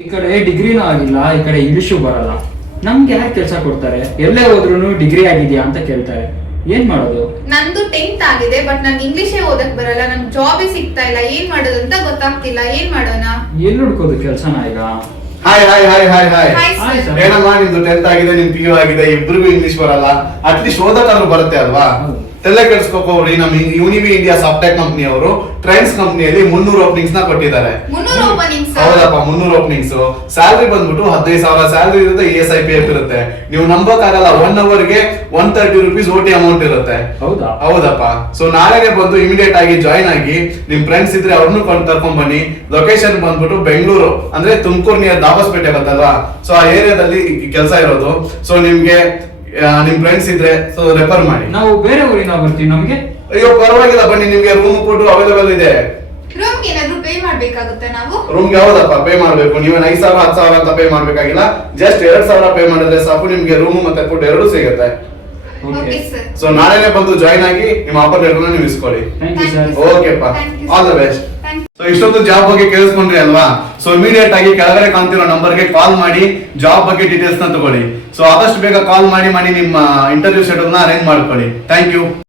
ಈ ಕಡೆ ಡಿಗ್ರಿನೂ ಆಗಿಲ್ಲ, ಈ ಕಡೆ ಇಂಗ್ಲಿಷು ಬರಲ್ಲ. ನಮ್ಗೆ ಯಾರು ಕೆಲಸ ಕೊಡ್ತಾರೆ? ಎಲ್ಲೇ ಹೋದ್ರು ಡಿಗ್ರಿ ಆಗಿದ್ಯಾ ಅಂತ ಕೇಳ್ತಾರೆ. ಏನ್ ಮಾಡೋದು? ನಂದು 10th ಆಗಿದೆ, ಬಟ್ ನನ್ಗೆ ಇಂಗ್ಲಿಷೇ ಓದಕ್ ಬರಲ್ಲ. ನನ್ ಜಾಬೇ ಸಿಗ್ತಾ ಇಲ್ಲ. ಏನ್ ಮಾಡೋದು ಅಂತ ಗೊತ್ತಾಗ್ತಿಲ್ಲ. ಏನ್ ಮಾಡೋಣ? ಎಲ್ಲಿ ಹುಡ್ಕೋದು ಕೆಲ್ಸನ ಈಗ? Hi hi hi hi hi hi hi sir. Sir. ಏನಮ್ಮ ನಿಮ್ದು 10th ಆಗಿದೆ, ನಿಮ್ PU ಆಗಿದೆ, ಇಬ್ರಿಗೂ ಇಂಗ್ಲಿಷ್ ಬರಲ್ಲ. ಅಟ್ಲೀಸ್ಟ್ ಓದಕ್ಕಾದ್ರೂ ಬರುತ್ತೆ ಅಲ್ವಾ? ಹೌದು. ತಲೆ ಕೆಡ್ಸ್ಕೋಕೋರಿ. ನಮ್ ಯೂನಿವಿ ಇಂಡಿಯಾ ಸಾಫ್ಟ್ವೇರ್ ಕಂಪನಿ ಅವರು ಟ್ರೆಂಡ್ಸ್ ಕಂಪನಿಯಲ್ಲಿ 300 ಓಪನಿಂಗ್ಸ್ ನ ಕೊಟ್ಟಿದ್ದಾರೆ. 300 ಓಪನಿಂಗ್ಸ್. ಹೌದಪ್ಪ, 300 ಓಪನಿಂಗ್ಸ್. ಸ್ಯಾಲರಿ ಬಂದ್ಬಿಟ್ಟು 15,000 ಸ್ಯಾಲರಿ ಇರುತ್ತೆ. ESI PF ಇರುತ್ತೆ. ನೀವು ನಂಬಕ್ಕಾಗಲ್ಲ, 1 ಅವರ್ಗೆ 130 rupees OT ಅಮೌಂಟ್ ಇರುತ್ತೆ. ಹೌದಾ? ಹೌದಪ್ಪ. ಸೊ ನಾಳೆನೆ ಬಂದು ಇಮಿಡಿಯೇಟ್ ಆಗಿ ಜಾಯ್ನ್ ಆಗಿ, ನಿಮ್ ಫ್ರೆಂಡ್ಸ್ ಇದ್ರೆ ಅವ್ರನ್ನು ಕರ್ಕೊಂಡ್ ಬನ್ನಿ. ಲೊಕೇಶನ್ ಬಂದ್ಬಿಟ್ಟು ಬೆಂಗಳೂರು, ಅಂದ್ರೆ ತುಮಕೂರು ನಿಯರ್ ದಾಬಸ್ಪೇಟೆ ಗೊತ್ತಲ್ವಾ? ಸೊ ಆ ಏರಿಯಾದಲ್ಲಿ ಕೆಲಸ ಇರೋದು. ಸೊ ನಿಮ್ಗೆ ನಿಮ್ ಫ್ರೆಂಡ್ಸ್ ಇದ್ರೆ ಸೊ ರೆಫರ್ ಮಾಡಿ. ನಾವು ಬೇರೆ ಊರಿನ ಬರ್ತೀವಿ. ನಮ್ಗೆ ಅಯ್ಯೋ ಪರವಾಗಿಲ್ಲ, ಬನ್ನಿ. ನಿಮ್ಗೆ ರೂಮ್ ಕೊಟ್ಟು ಅವೈಲೇಬಲ್ ಇದೆ. ರೂಮ್ಗೆ ಏನಾದ್ರು ಪೇ ಮಾಡ್ಬೇಕಾಗುತ್ತೆ ನಾವು? ರೂಮ್ಗೆ ಯಾವ್ದಪ್ಪ ಪೇ ಮಾಡ್ಬೇಕು? ನೀವೇನು 5,000 10,000 ಅಂತ ಪೇ ಮಾಡ್ಬೇಕಾಗಿಲ್ಲ. ಜಸ್ಟ್ 2,000 ಪೇ ಮಾಡಿದ್ರೆ ಸಾಕು. ನಿಮ್ಗೆ ರೂಮ್ ಮತ್ತೆ ಫುಡ್ ಎರಡೂ ಸಿಗುತ್ತೆ. Okay sir. ಸೊ ನಾಳೆನೆ ಬಂದು ಜಾಯ್ನ್ ಆಗಿ ನಿಮ್ಮ ಆಫರ್ ಲೆಟರ್ನ ನೀವು ಇಸ್ಕೊಳ್ಳಿ. Thank you sir. ಓಕೆಪ್ಪ, Thank you, all the sir. Best. Thank you. So ಇಷ್ಟೊಂದು ಜಾಬ್ ಬಗ್ಗೆ ಕೇಳಿಸ್ಕೊಂಡ್ರಿ ಅಲ್ವಾ? ಸೊ ಇಮಿಡಿಯೇಟ್ ಆಗಿ ಕೆಳಗಡೆ ಕಾಣ್ತಿರೋ ನಂಬರ್ಗೆ ಕಾಲ್ ಮಾಡಿ ಜಾಬ್ ಬಗ್ಗೆ ಡೀಟೇಲ್ಸ್ ನ ತಗೊಳ್ಳಿ. ಸೊ ಆದಷ್ಟು ಬೇಗ ಕಾಲ್ ಮಾಡಿ ನಿಮ್ಮ ಇಂಟರ್ವ್ಯೂ ಶೆಡ್ಯೂಲ್ ನ ಅರೇಂಜ್ ಮಾಡ್ಕೊಳ್ಳಿ. Thank you.